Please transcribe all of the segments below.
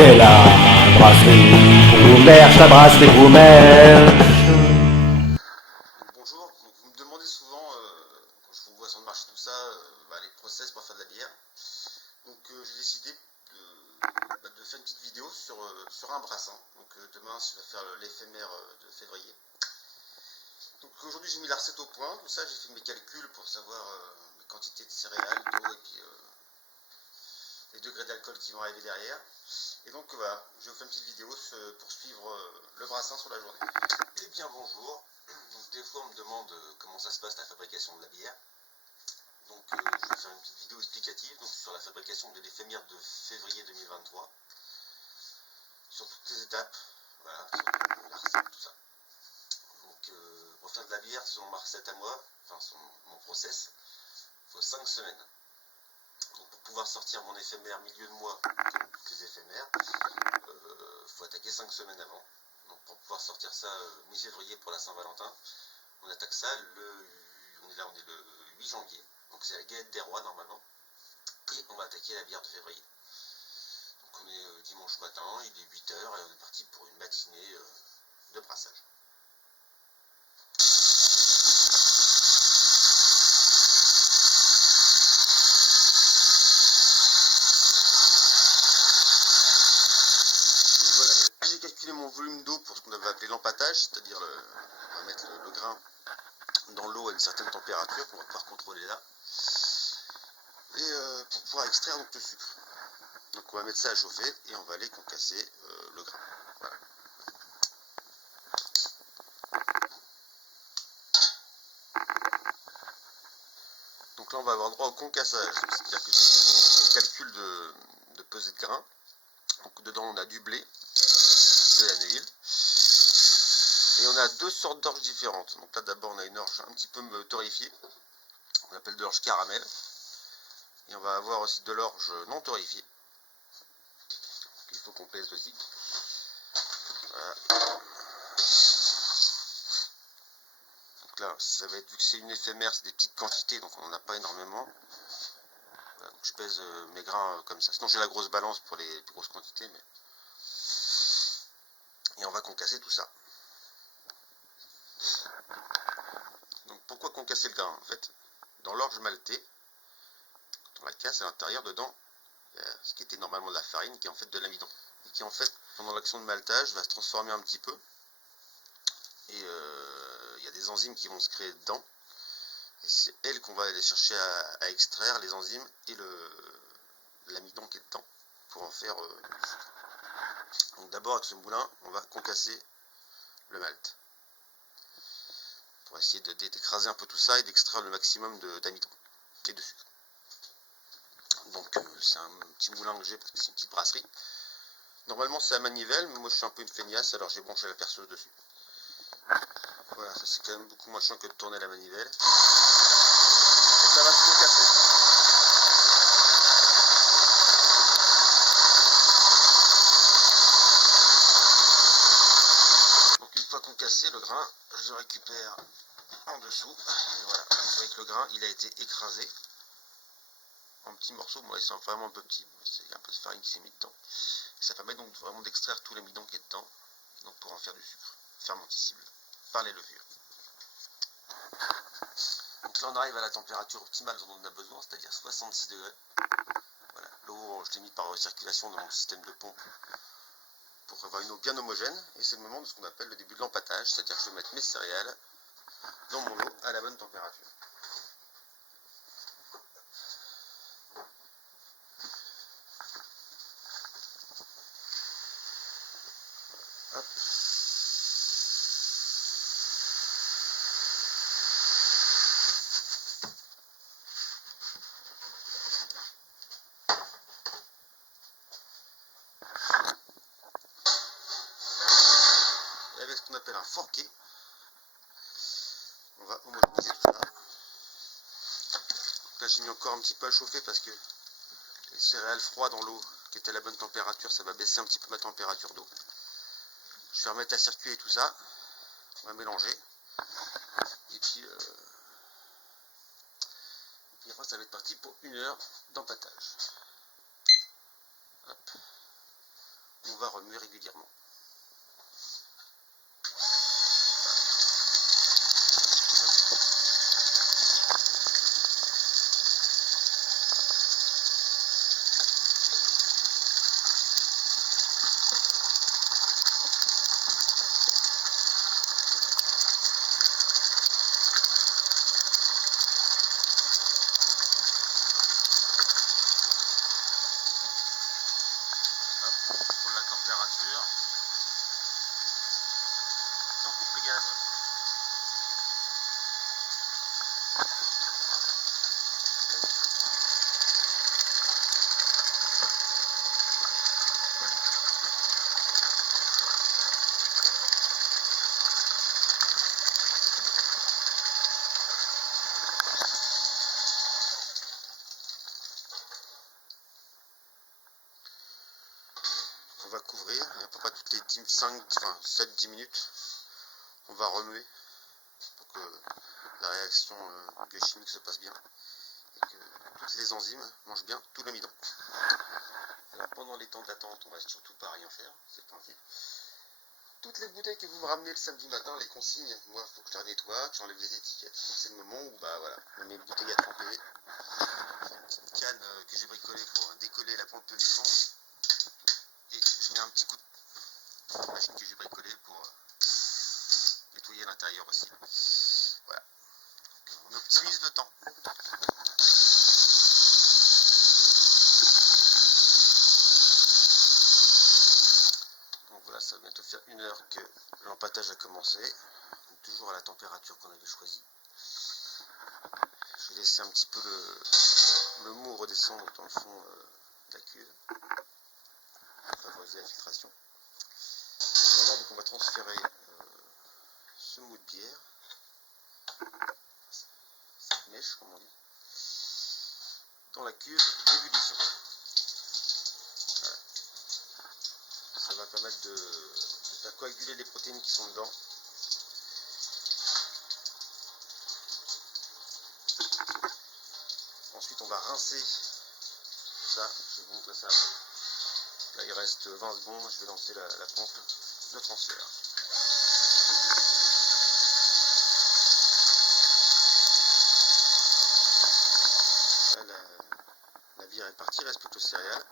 C'est la brasserie Roumerche, la brasserie Roumerche. Bonjour, donc vous me demandez souvent, quand je vous vois sur le marché tout ça, les process pour faire de la bière. Donc j'ai décidé de faire une petite vidéo sur un brassin. Donc demain je vais faire l'éphémère de février. Donc aujourd'hui j'ai mis la recette au point, tout ça j'ai fait mes calculs pour savoir mes quantités de céréales, d'eau et puis les degrés d'alcool qui vont arriver derrière. Et donc voilà, je vais vous faire une petite vidéo pour suivre le brassin sur la journée. Eh bien bonjour, donc des fois on me demande comment ça se passe la fabrication de la bière. Donc je vais faire une petite vidéo explicative donc, sur la fabrication de l'éphémère de février 2023. Sur toutes les étapes, voilà, sur la recette, tout ça. Donc pour faire de la bière, selon ma recette à moi, enfin selon mon process, il faut 5 semaines. Donc pour pouvoir sortir mon éphémère milieu de mois, comme toutes les éphémères, il faut attaquer 5 semaines avant. Donc pour pouvoir sortir ça mi-février pour la Saint-Valentin, on attaque ça on est le 8 janvier. Donc c'est la galette des rois normalement. Et on va attaquer la bière de février. Donc on est dimanche matin, il est 8h et on est parti pour une matinée de brassage. Voilà, j'ai calculé mon volume d'eau pour ce qu'on avait appelé l'empâtage, c'est-à-dire on va mettre le grain dans l'eau à une certaine température qu'on va pouvoir contrôler là. Et pour pouvoir extraire donc, le sucre. Donc on va mettre ça à chauffer et on va aller concasser le grain. Voilà. Donc là on va avoir droit au concassage, c'est-à-dire que j'ai fait mon calcul de pesée de grain. Donc dedans on a du blé, de l'annéville. Et on a deux sortes d'orge différentes. Donc là d'abord on a une orge un petit peu torréfiée, on appelle de l'orge caramel. Et on va avoir aussi de l'orge non torréfiée. Il faut qu'on pèse aussi. Voilà. Donc là, ça va être, vu que c'est une éphémère, c'est des petites quantités, donc on n'en a pas énormément. Voilà, donc je pèse mes grains comme ça. Sinon j'ai la grosse balance pour les plus grosses quantités. Et on va concasser tout ça. Donc pourquoi concasser le grain? En fait, dans l'orge maltée, quand on la casse à l'intérieur, dedans, il y a ce qui était normalement de la farine, qui est en fait de l'amidon. Et qui en fait, pendant l'action de maltage, va se transformer un petit peu. Et il y a des enzymes qui vont se créer dedans. Et c'est elles qu'on va aller chercher à extraire, les enzymes et l'amidon qui est dedans, pour en faire du sucre. Donc d'abord avec ce moulin, on va concasser le malt. Pour essayer d'écraser un peu tout ça et d'extraire le maximum d'amidon et de sucre. Donc c'est un petit moulin que j'ai parce que c'est une petite brasserie. Normalement c'est à manivelle, mais moi je suis un peu une feignasse, alors j'ai branché la perceuse dessus. Voilà, ça c'est quand même beaucoup moins chiant que de tourner la manivelle. Et ça va se concasser. Donc une fois concassé, le grain, je le récupère en dessous. Et voilà, vous voyez que le grain, il a été écrasé en petits morceaux. Moi, ils sont vraiment un peu petits. C'est un peu de farine qui s'est mis dedans. Et ça permet donc vraiment d'extraire tout l'amidon qui est dedans. Donc pour en faire du sucre fermenticible par les levures. Donc là on arrive à la température optimale dont on a besoin, c'est-à-dire 66 degrés. Voilà, l'eau je l'ai mis par circulation dans mon système de pompe pour avoir une eau bien homogène. Et c'est le moment de ce qu'on appelle le début de l'empâtage, c'est-à-dire que je vais mettre mes céréales dans mon eau à la bonne température. Hop. Et avec ce qu'on appelle un forquet, on va homogénéiser tout ça. Donc là j'ai mis encore un petit peu à chauffer parce que les céréales froides dans l'eau qui était à la bonne température, ça va baisser un petit peu ma température d'eau. Je vais remettre à circuler tout ça, on va mélanger. Et puis après ça va être parti pour 1 heure d'empâtage. Hop. on va remuer régulièrement. Pour la température, on coupe le gaz. On va couvrir, et à peu près toutes les 7-10 minutes, on va remuer pour que la réaction biochimique se passe bien et que toutes les enzymes mangent bien tout l'amidon. Alors pendant les temps d'attente, on va surtout pas rien faire, c'est le principe. Toutes les bouteilles que vous me ramenez le samedi matin, les consignes, moi il faut que je les nettoie, que j'enlève les étiquettes. Donc c'est le moment où bah voilà, je mets mes bouteilles à tremper, une petite canne que j'ai bricolée pour décoller la pompe de Nippon. Et je mets un petit coup de machine que j'ai bricolée pour nettoyer l'intérieur aussi. Voilà. Donc, on optimise le temps. Donc voilà, ça va bientôt faire 1 heure que l'empâtage a commencé. Donc, toujours à la température qu'on avait choisie. Je vais laisser un petit peu le mou redescendre dans le fond de la cuve pour favoriser la filtration. Maintenant, donc, on va transférer ce mou de bière, cette mèche comme on dit, dans la cuve d'ébullition. Voilà. Ça va permettre de faire coaguler les protéines qui sont dedans. Ensuite on va rincer ça, je vais vous montrer ça. Là il reste 20 secondes, je vais lancer la pompe de transfert. Là la bière est partie, il reste plus que le céréales.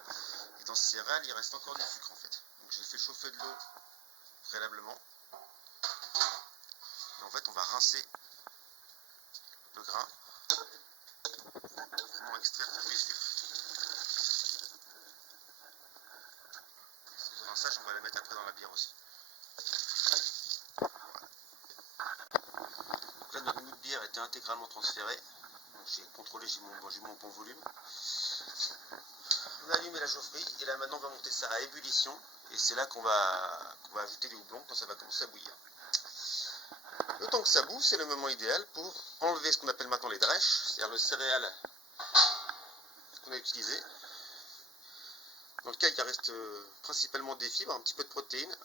Et dans ce céréales il reste encore du sucre en fait. Donc j'ai fait chauffer de l'eau préalablement. Et en fait on va rincer le grain pour vraiment extraire tous les sucres. Ce rinçage on va le mettre après dans la bière aussi. Donc là notre mou de bière était intégralement transféré. J'ai contrôlé, j'ai mon bon volume. On a allumé la chaufferie et là maintenant on va monter ça à ébullition et c'est là qu'on va ajouter les houblons quand ça va commencer à bouillir. Le temps que ça bout, c'est le moment idéal pour enlever ce qu'on appelle maintenant les drèches, c'est-à-dire le céréal qu'on a utilisé, dans lequel il reste principalement des fibres, un petit peu de protéines,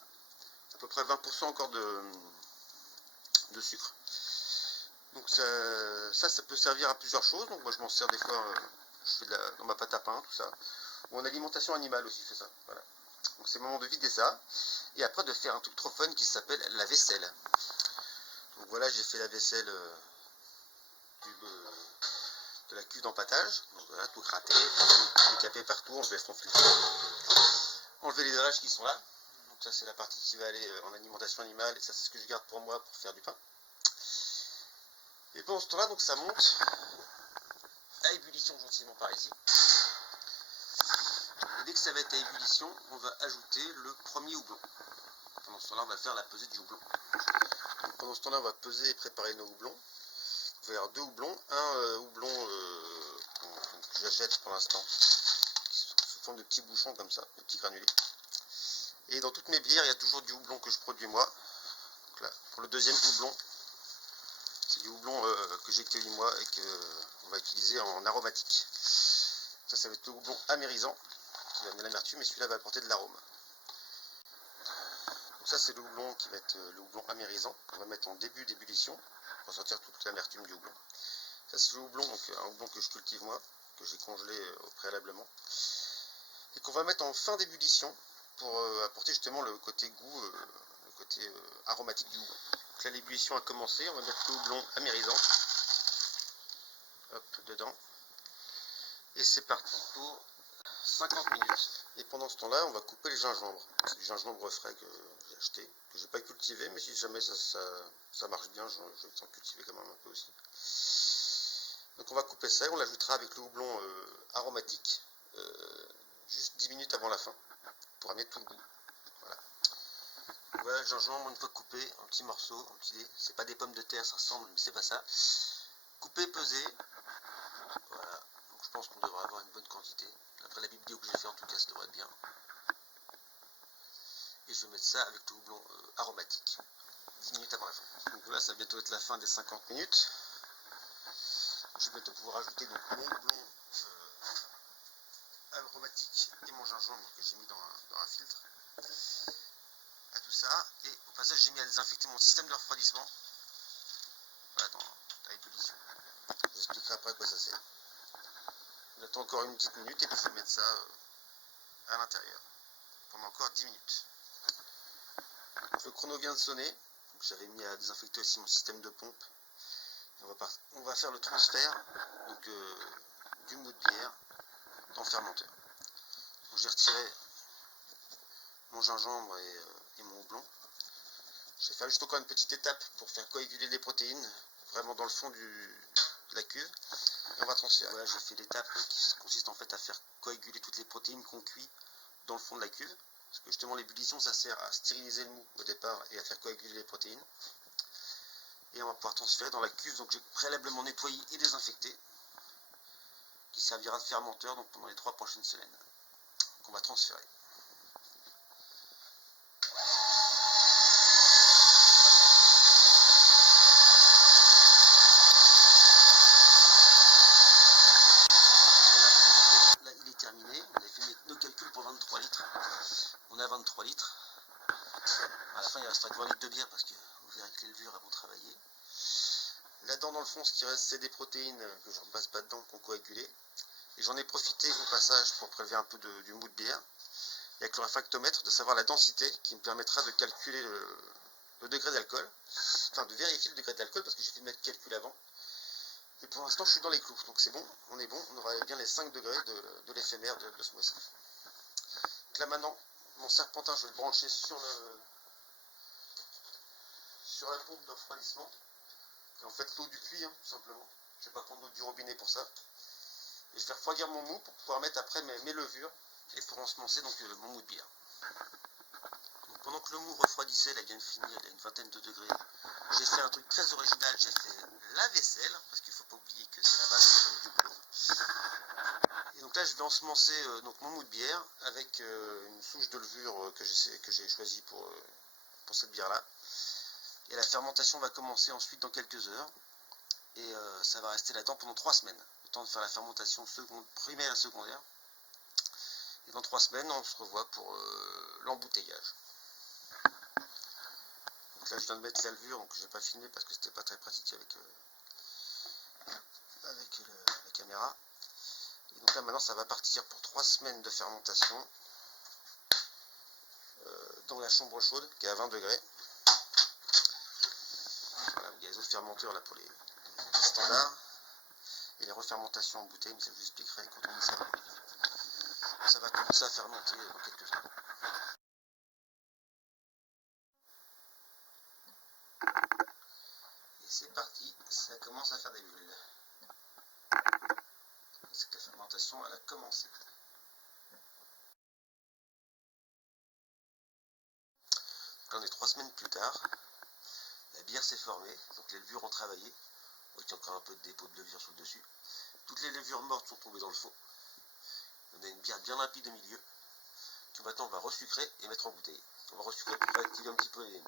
à peu près 20% encore de sucre. Donc ça peut servir à plusieurs choses. Donc moi je m'en sers des fois, je fais dans ma pâte à pain, tout ça. Ou en alimentation animale aussi, je fais ça. Voilà. Donc c'est le moment de vider ça. Et après de faire un truc trop fun qui s'appelle la vaisselle. Donc voilà, j'ai fait la vaisselle de la cuve d'empâtage. Donc voilà, tout gratté, décapé partout, enlever le fond filtré. Enlever les drèches qui sont là. Donc ça c'est la partie qui va aller en alimentation animale. Et ça c'est ce que je garde pour moi pour faire du pain. Et pendant ce temps-là, donc ça monte à ébullition gentiment par ici. Et dès que ça va être à ébullition, on va ajouter le premier houblon. Pendant ce temps-là, on va faire la pesée du houblon. Donc, pendant ce temps-là, on va peser et préparer nos houblons. Il va y avoir 2 houblons. Un houblon que j'achète pour l'instant, sous forme de petits bouchons comme ça, de petits granulés. Et dans toutes mes bières, il y a toujours du houblon que je produis moi. Donc là, pour le deuxième houblon, c'est du houblon que j'ai cueilli moi et qu'on va utiliser en aromatique. Ça va être le houblon amérisant qui va amener l'amertume et celui-là va apporter de l'arôme. Donc ça c'est le houblon qui va être le houblon amérisant. On va mettre en début d'ébullition pour sortir toute l'amertume du houblon. Ça c'est le houblon, donc un houblon que je cultive moi, que j'ai congelé préalablement. Et qu'on va mettre en fin d'ébullition pour apporter justement le côté goût, le côté aromatique du goût. Donc là l'ébullition a commencé, on va mettre le houblon amérisant. Hop, dedans. Et c'est parti pour 50 minutes. Et pendant ce temps-là, on va couper le gingembre. C'est du gingembre frais que j'ai acheté, que j'ai pas cultivé, mais si jamais ça marche bien, je vais en cultiver quand même un peu aussi. Donc on va couper ça et on l'ajoutera avec le houblon aromatique, juste 10 minutes avant la fin, pour amener tout le goût. Voilà. Voilà le gingembre une fois coupé en petits morceaux, en petits dés. C'est pas des pommes de terre, ça ressemble, mais c'est pas ça. Coupé, pesé. Voilà. Donc je pense qu'on devrait avoir une bonne quantité. Après la vidéo que j'ai fait en tout cas, ça devrait être bien. Et je vais mettre ça avec le houblon aromatique 10 minutes avant la fin. Donc là, ça va bientôt être la fin des 50 minutes. Je vais bientôt pouvoir ajouter donc mon houblon aromatique et mon gingembre que j'ai mis dans un filtre à tout ça. Et au passage, j'ai mis à désinfecter mon système de refroidissement. Voilà, dans l'ébullition. Je vous expliquerai après à quoi ça sert. On attend encore une petite minute et puis je vais mettre ça à l'intérieur pendant encore 10 minutes. Donc, le chrono vient de sonner. J'avais mis à désinfecter aussi mon système de pompe. Et on va faire le transfert donc, du mou de bière dans le fermenteur. Donc, j'ai retiré mon gingembre et mon houblon. Je vais faire juste encore une petite étape pour faire coaguler les protéines vraiment dans le fond de la cuve. Et on va transférer. Voilà, j'ai fait l'étape qui consiste en fait à faire coaguler toutes les protéines qu'on cuit dans le fond de la cuve. Parce que justement l'ébullition ça sert à stériliser le mou au départ et à faire coaguler les protéines. Et on va pouvoir transférer dans la cuve donc j'ai préalablement nettoyé et désinfecté, qui servira de fermenteur donc pendant les 3 prochaines semaines. Donc on va transférer. Là il est terminé, on avait fait nos calculs pour 23 litres. On a 23 litres. À la fin il restera que 20 litres de bière parce que vous verrez que les levures vont travailler. Là-dedans, dans le fond, ce qui reste, c'est des protéines que je ne repasse pas dedans, qu'on coagulé. Et j'en ai profité au passage pour prélever un peu du mou de bière. Et avec le réfractomètre, de savoir la densité qui me permettra de calculer le degré d'alcool. Enfin, de vérifier le degré d'alcool parce que j'ai fait mettre calcul avant. Et pour l'instant, je suis dans les clous. Donc c'est bon, on est bon. On aura bien les 5 degrés de l'éphémère de ce mois-ci. Donc là maintenant, mon serpentin, je vais le brancher sur la pompe de refroidissement. Et en fait l'eau du puits, tout simplement. Je ne vais pas prendre l'eau du robinet pour ça. Et je vais faire refroidir mon mou pour pouvoir mettre après mes levures et pour ensemencer donc mon mou de bière. Donc, pendant que le mou refroidissait, là il vient de finir, il y a une vingtaine de degrés, j'ai fait un truc très original, j'ai fait la vaisselle, parce qu'il ne faut pas oublier que c'est la base du boulot. Et donc là je vais ensemencer donc mon mou de bière avec une souche de levure que j'ai choisie pour cette bière là. Et la fermentation va commencer ensuite dans quelques heures. Et ça va rester là-dedans pendant 3 semaines. Le temps de faire la fermentation primaire et secondaire. Et dans 3 semaines, on se revoit pour l'embouteillage. Donc là, je viens de mettre la levure, donc je n'ai pas filmé parce que c'était pas très pratique avec la caméra. Et donc là, maintenant, ça va partir pour 3 semaines de fermentation dans la chambre chaude qui est à 20 degrés. Voilà, il y a les autres fermenteurs là pour les standards. Et les refermentations en bouteille, mais ça je vous expliquerai quand on y sera. Ça va commencer à fermenter dans quelques heures. Et c'est parti, ça commence à faire des bulles. C'est que la fermentation elle a commencé. Là on est 3 semaines plus tard, la bière s'est formée, donc les levures ont travaillé. Il y a encore un peu de dépôt de levure sur le dessus. Toutes les levures mortes sont tombées dans le fond. On a une bière bien limpide au milieu, que maintenant on va resucrer et mettre en bouteille. On va resucrer pour activer un petit peu les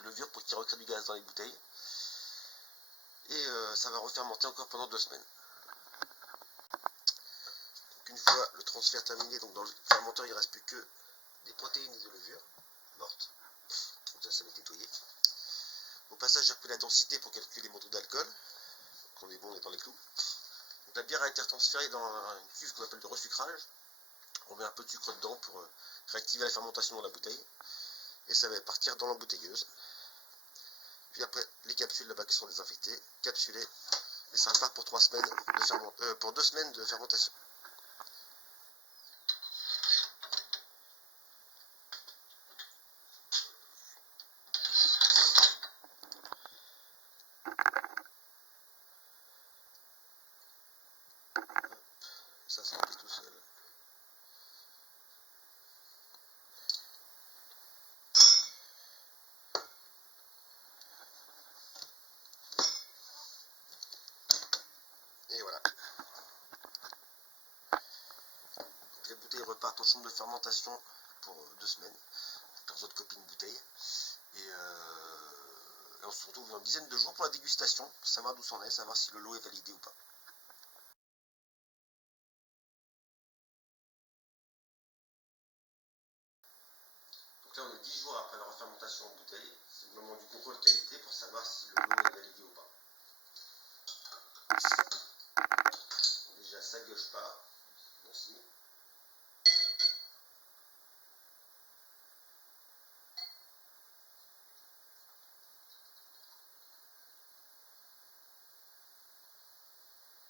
levures pour qu'ils recréent du gaz dans les bouteilles. Et ça va refermenter encore pendant 2 semaines. Donc une fois le transfert terminé, donc dans le fermenteur il ne reste plus que des protéines et des levures mortes. Donc ça va être nettoyé. Au passage j'ai repris la densité pour calculer mon taux d'alcool. Donc on est bon, on est dans les clous. Donc la bière a été transférée dans une cuve qu'on appelle de resucrage. On met un peu de sucre dedans pour réactiver la fermentation dans la bouteille. Et ça va partir dans l'embouteilleuse. Puis après, les capsules là-bas qui sont désinfectées, capsulées. Et ça repart pour 3 semaines pour 2 semaines de fermentation. Ça se remplit tout seul. Et voilà. Donc les bouteilles repartent en chambre de fermentation pour 2 semaines. Leurs autres copines bouteilles. Et on se retrouve dans une dizaine de jours pour la dégustation, pour savoir d'où c'en est, savoir si le lot est validé ou pas. Donc là on est 10 jours après la refermentation en bouteille, c'est le moment du contrôle qualité pour savoir si le lot est validé ou pas. Déjà ça gauche pas, bon signe.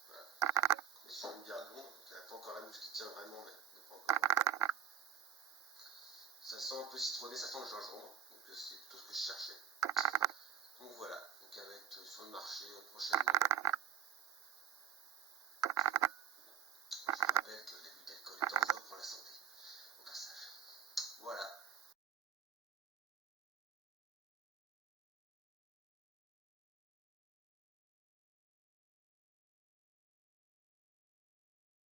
Voilà. On est sur une bière blonde, donc il n'y a pas encore la mousse qui tient vraiment, mais pas encore. Ça sent un peu citronné, ça sent le gingembre, donc c'est plutôt ce que je cherchais. Donc voilà, donc elle va être sur le marché prochainement. Je rappelle que l'abus d'alcool est dangereux pour la santé.